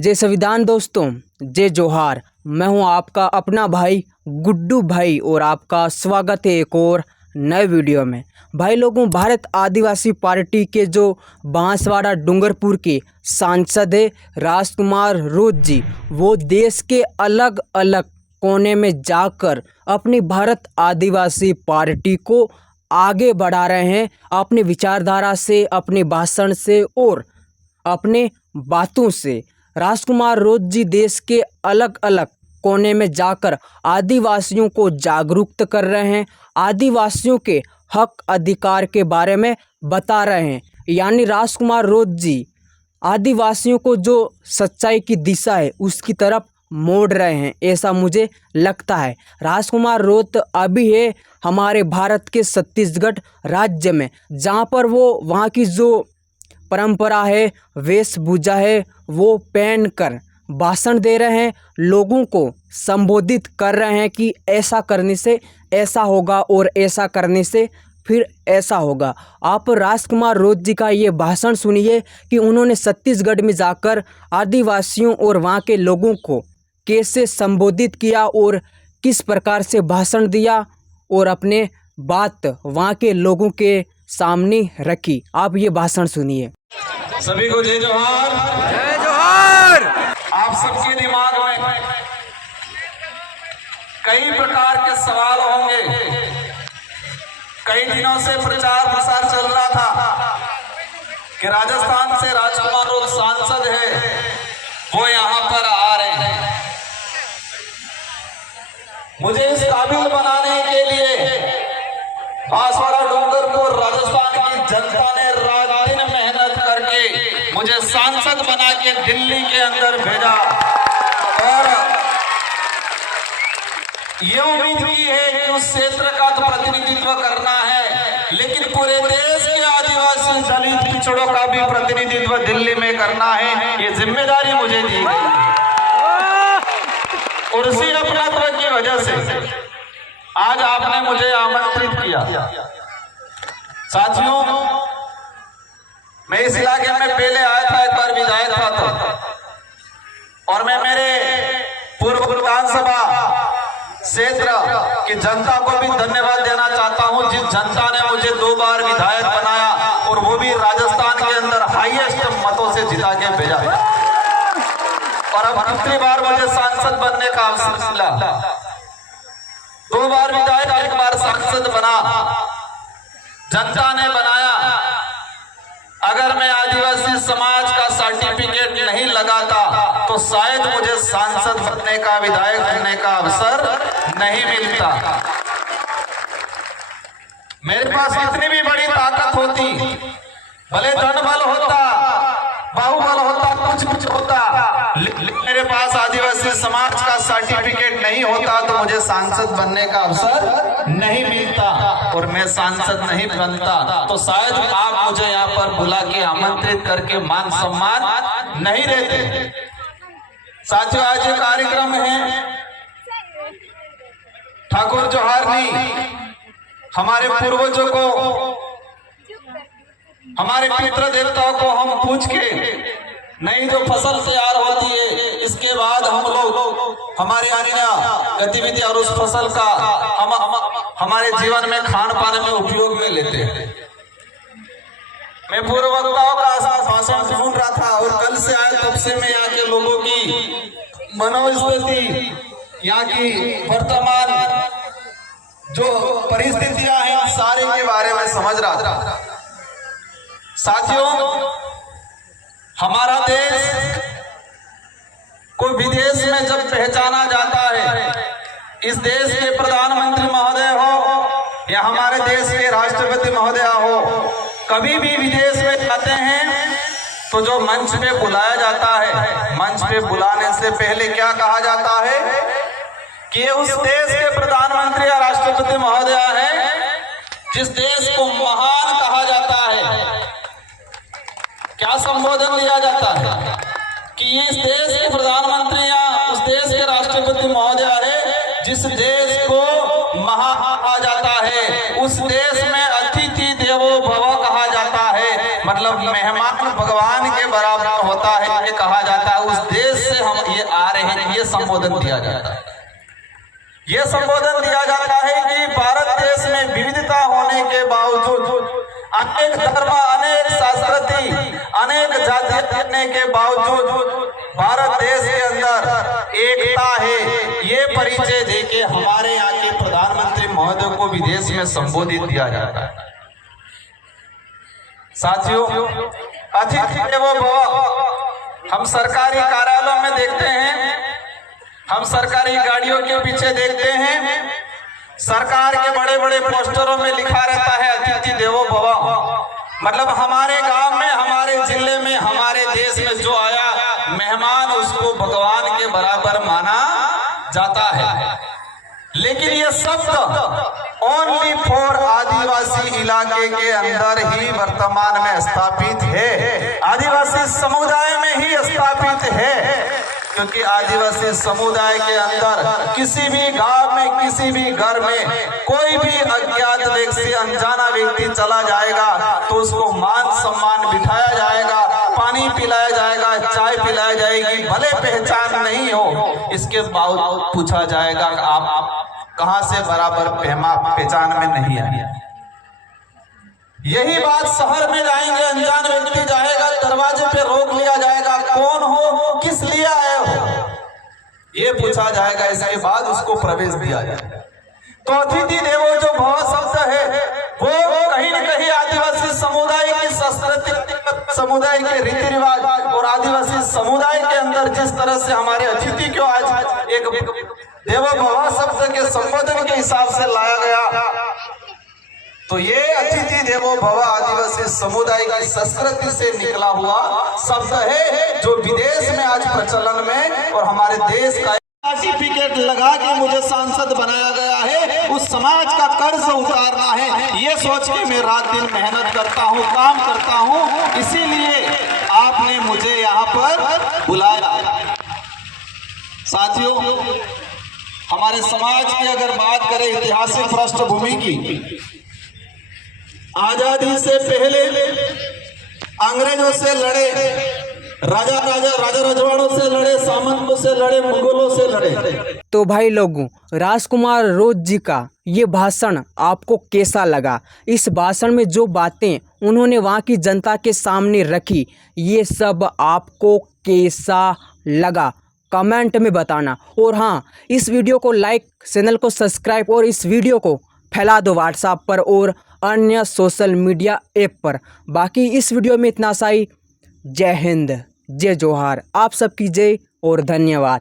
जय संविधान दोस्तों, जय जोहार। मैं हूं आपका अपना भाई गुड्डू भाई और आपका स्वागत है एक और नए वीडियो में। भाई लोगों, भारत आदिवासी पार्टी के जो बांसवाड़ा डूंगरपुर के सांसद है राजकुमार रोज जी, वो देश के अलग अलग कोने में जाकर अपनी भारत आदिवासी पार्टी को आगे बढ़ा रहे हैं अपनी विचारधारा से, अपने भाषण से और अपने बातों से। राजकुमार रोज जी देश के अलग अलग कोने में जाकर आदिवासियों को जागरूक कर रहे हैं, आदिवासियों के हक अधिकार के बारे में बता रहे हैं। यानी राजकुमार रोज जी आदिवासियों को जो सच्चाई की दिशा है उसकी तरफ मोड़ रहे हैं, ऐसा मुझे लगता है। राजकुमार रोज अभी है हमारे भारत के छत्तीसगढ़ राज्य में, जहाँ पर वो वहाँ की जो परंपरा है, वेशभूषा है, वो पहन कर भाषण दे रहे हैं, लोगों को संबोधित कर रहे हैं कि ऐसा करने से ऐसा होगा और ऐसा करने से फिर ऐसा होगा। आप राजकुमार रोज जी का ये भाषण सुनिए कि उन्होंने छत्तीसगढ़ में जाकर आदिवासियों और वहाँ के लोगों को कैसे संबोधित किया और किस प्रकार से भाषण दिया और अपने बात वहाँ के लोगों के सामने रखी। आप ये भाषण सुनिए। सभी को जय जोहार। जय जोहार। आप सबके दिमाग में कई प्रकार के सवाल होंगे। कई दिनों से प्रचार प्रसार चल रहा था कि राजस्थान से राजकुमार रोज सांसद है, वो यहाँ पर आ रहे हैं। मुझे इस काबिल बनाने के लिए बांसवाड़ा डूंगरपुर राजस्थान की जनता ने रात दिन मेहनत करके मुझे सांसद बना के दिल्ली के अंदर भेजा और ये उम्मीद की है कि उस क्षेत्र का तो प्रतिनिधित्व करना है, लेकिन पूरे देश के आदिवासी दलित पिछड़ों का भी प्रतिनिधित्व दिल्ली में करना है। ये जिम्मेदारी मुझे दी गई और उसी अपनत्व की वजह से आज आपने मुझे आमंत्रित किया। साथियों, मैं इस इलाके में पहले आया था, एक बार विधायक था तो, और मैं मेरे पूर्व विधानसभा क्षेत्र की जनता को भी धन्यवाद देना चाहता हूं, जिस जनता ने मुझे 2 बार विधायक बनाया और वो भी राजस्थान के अंदर हाईएस्ट मतों से जिता के भेजा और अब दूसरी बार मुझे सांसद बनने का अवसर मिला। 2 बार विधायक, 1 बार सांसद बना, जनता ने बनाया। अगर मैं आदिवासी समाज का सर्टिफिकेट नहीं लगाता तो शायद मुझे सांसद बनने का, विधायक बनने का अवसर नहीं मिलता। मेरे पास इतनी भी बड़ी ताकत होती, भले धन बल होता, बाहुबल होता, कुछ होता, मेरे पास आदिवासी समाज का सर्टिफिकेट नहीं होता तो मुझे सांसद बनने का अवसर नहीं मिलता और मैं सांसद नहीं बनता तो शायद आप मुझे यहाँ पर बुला के आमंत्रित करके मान सम्मान नहीं देते। साथियों, आज ये कार्यक्रम है ठाकुर जोहारनी, हमारे पूर्वजों को, हमारे पितृ देवताओं को हम पूछ के नई जो फसल तैयार होती है, इसके बाद हम लोग हमारे अन्य गतिविधि और उस फसल का हम हमारे जीवन में खान पान में उपयोग में लेते हैं। मैं पूर्व वक्ताओं का भाषण सुन रहा था और कल से आए तब से मैं यहाँ के लोगों की मनोस्थिति, यहाँ की वर्तमान जो परिस्थितियां हैं, सारे के बारे में समझ रहा था। साथियों, हमारा देश को विदेश में जब पहचाना जाता है, इस देश के प्रधानमंत्री महोदय हो या हमारे देश के राष्ट्रपति महोदय हो, कभी भी विदेश में जाते हैं तो जो मंच पे बुलाया जाता है, मंच पे बुलाने से पहले क्या कहा जाता है कि ये उस देश के प्रधानमंत्री या राष्ट्रपति महोदय हैं जिस देश को महान कहा जाता है। क्या संबोधन लिया जाता है कि इस देश के प्रधानमंत्री या उस देश के राष्ट्रपति महोदय है जिस देश को महान कहा जाता है, उस देश में अतिथि देवो भव कहा जाता है। मतलब मेहमान भगवान के बराबर होता है, ये कहा जाता है। उस देश से हम ये आ रहे हैं, ये संबोधन दिया जाता है। ये संबोधन दिया जाता है कि भारत देश में विविधता होने के बावजूद, अनेक धर्म, अनेक संस्कृति, अनेक जाति होने के बावजूद भारत देश के अंदर एकता है। ये परिचय देके हमारे यहाँ के प्रधानमंत्री महोदय को विदेश में संबोधित किया जाता है। साथियों, अतिथि देवो भव हम सरकारी कार्यालयों में देखते हैं, हम सरकारी गाड़ियों के पीछे देखते हैं, सरकार के बड़े बड़े पोस्टरों में लिखा रहता है अतिथि देवो भव। मतलब हमारे गांव में, हमारे जिले में, हमारे देश में जो आया मेहमान, उसको भगवान के बराबर माना जाता है। लेकिन ये शब्द ओनली फॉर आदिवासी इलाके के अंदर ही वर्तमान में स्थापित है, आदिवासी समुदाय में ही स्थापित है। क्योंकि आदिवासी समुदाय के अंदर किसी भी गांव में, किसी भी घर में कोई भी अज्ञात व्यक्ति, अनजाना व्यक्ति चला जाएगा तो उसको मान सम्मान बिठाया जाएगा, पानी पिलाया जाएगा, चाय पिलाई जाएगी, भले पहचान नहीं हो, इसके बावजूद पूछा जाएगा कि आप कहां से, बराबर पहचान में नहीं आए। यही बात शहर में जाएंगे, अनजान व्यक्ति जाएगा, दरवाजे पे रोक लिया जाएगा, कौन हो, किस लिए आए हो, ये पूछा जाएगा। इसके बाद उसको प्रवेश दिया जाएगा। तो अतिथि देवो जो भव शब्द है वो कहीं न कहीं आदिवासी समुदाय की संस्कृति, समुदाय के रीति रिवाज और आदिवासी समुदाय के अंदर जिस तरह से हमारे अतिथि को आज एक देवो भव शब्द के संबोधन के हिसाब से लाया गया, तो ये अतिथि देवो भव आदिवासी समुदाय की संस्कृति से निकला हुआ शब्द है जो विदेश में आज प्रचलन में और हमारे देश का सर्टिफिकेट लगा के मुझे सांसद बनाया गया है, उस समाज का कर्ज उतारना है, ये सोच के मैं रात दिन मेहनत करता हूँ, काम करता हूँ। इसीलिए आपने मुझे यहाँ पर बुलाया। साथियों, हमारे समाज की अगर बात करें ऐतिहासिक पृष्ठभूमि की, आजादी से पहले अंग्रेजों से लड़े, राजा रजवाड़ों से लड़े, सामंतों से लड़े, मुगलों से लड़े। तो भाई लोगों, राजकुमार रोज जी का ये भाषण आपको कैसा लगा? इस भाषण में जो बातें उन्होंने वहाँ की जनता के सामने रखी, ये सब आपको कैसा लगा कमेंट में बताना। और हाँ, इस वीडियो को लाइक, चैनल को सब्सक्राइब और इस वीडियो को फैला दो व्हाट्सएप पर और अन्य सोशल मीडिया ऐप पर। बाकी इस वीडियो में इतना सा ही। जय हिंद, जय जोहार, आप सबकी जय और धन्यवाद।